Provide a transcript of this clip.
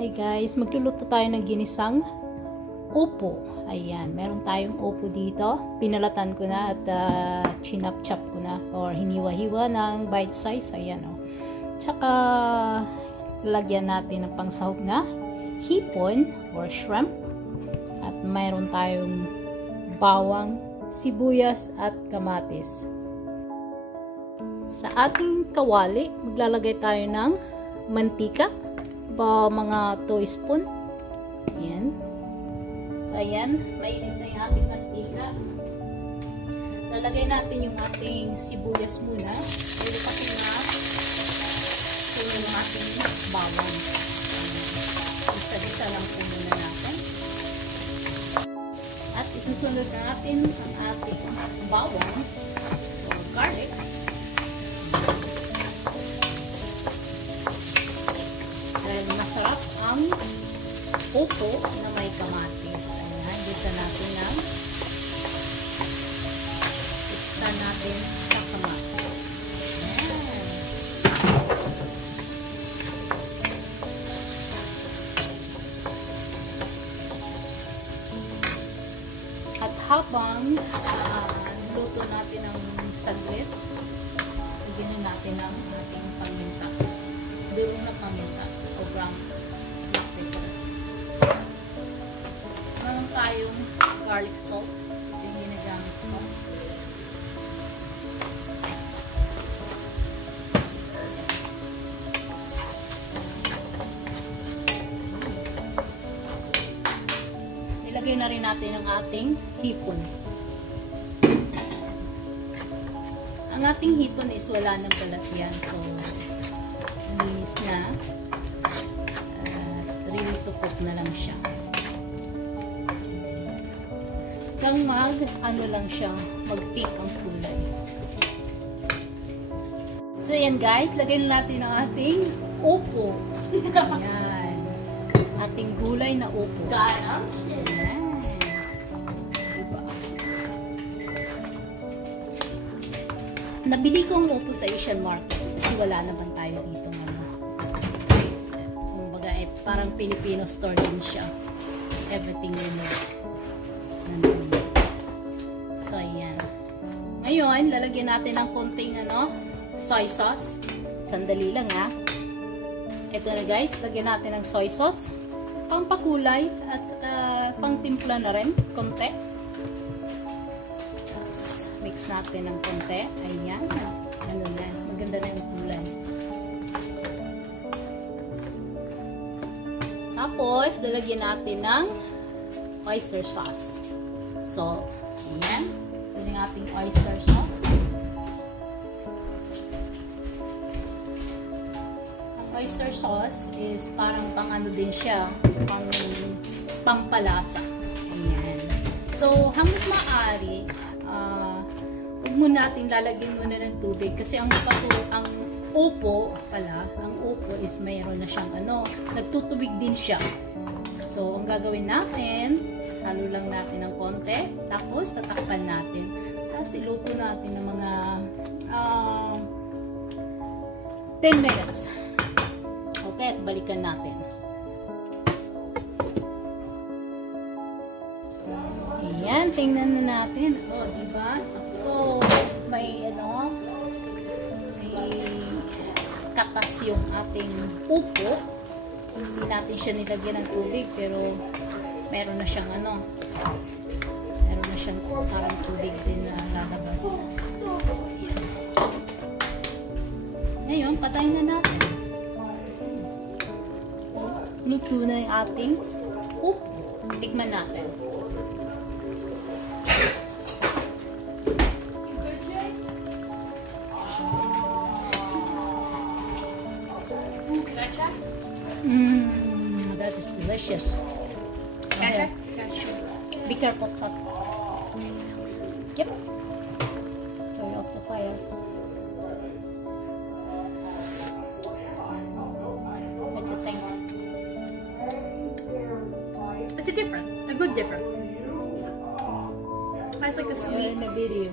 Hi guys, magluluto tayo ng ginisang upo. Ayan, meron tayong upo dito. Pinalatan ko na at chinap-chop ko na or hiniwa-hiwa ng bite size. Ayan o. Tsaka lalagyan natin ng pangsahog na hipon or shrimp. At mayroon tayong bawang, sibuyas at kamatis. Sa ating kawali, maglalagay tayo ng mantika. Mga 2 spoon. Ayan. So, ayan. Mainit na yung ating mantika. Lalagay natin yung ating sibuyas muna. Ilipatin na yung ating bawang. Isa-isa lang po muna natin. At isusunod na natin ang ating bawang or garlic. Masarap ang upo na may kamatis. Ayan, gisa natin lang. Iksan natin sa kamatis. Ayan. At habang luto natin ang saglit, lagyan natin ang ating paminta. Durong na paminta o brown black pepper. Meron tayong garlic salt. Ito yung ginagamit ko. Nilagay na rin natin ang ating hipon. Ang ating hipon is wala ng balat yan. So, linis na. Really to cook na lang siya. Hanggang lang siya, mag-pink ang kulay. So, yan guys, lagay na natin ang ating upo. Ayan. Ating gulay na upo. Ayan. Diba? Nabili ko ang upo sa Asian market kasi wala naman tayo dito ngayon. Kumbaga, parang Filipino store din siya. Everything you need. So, ayan. Ngayon, lalagyan natin ng konting soy sauce. Sandali lang ha. Ito na guys, lagyan natin ng soy sauce. Pampakulay at pangtimpla na rin. Konti. Tapos, mix natin ng konti. Ayan. Ano na. Maganda na yung kulay. Tapos, lalagyan natin ng oyster sauce. So, ayan. Ito yung ating oyster sauce. Ang oyster sauce is parang pang din siya. Pampalasa. Ayan. So, hanggang maaari, huwag mo natin lalagyan muna ng tubig kasi ang upo is mayroon na siyang nagtutubig din siya. So, ang gagawin natin, halo lang natin ng konti, tapos tatakpan natin. Tapos iluto natin ng mga 10 minutes. Okay, at balikan natin. Ayan, tingnan na natin. Oh, diba? Sakto. May katas yung ating upo. Hindi natin siya nilagyan ng tubig pero meron na siyang meron na siyang parang tubig din na lalabas. So, yan. Ngayon, patayin na natin. Luto na yung ating upo. Tikman natin. That is delicious. Ketchup? Be careful, salt. Yep. Turn off the fire. What do you think? It's a good different. It's like a sweet. In the video.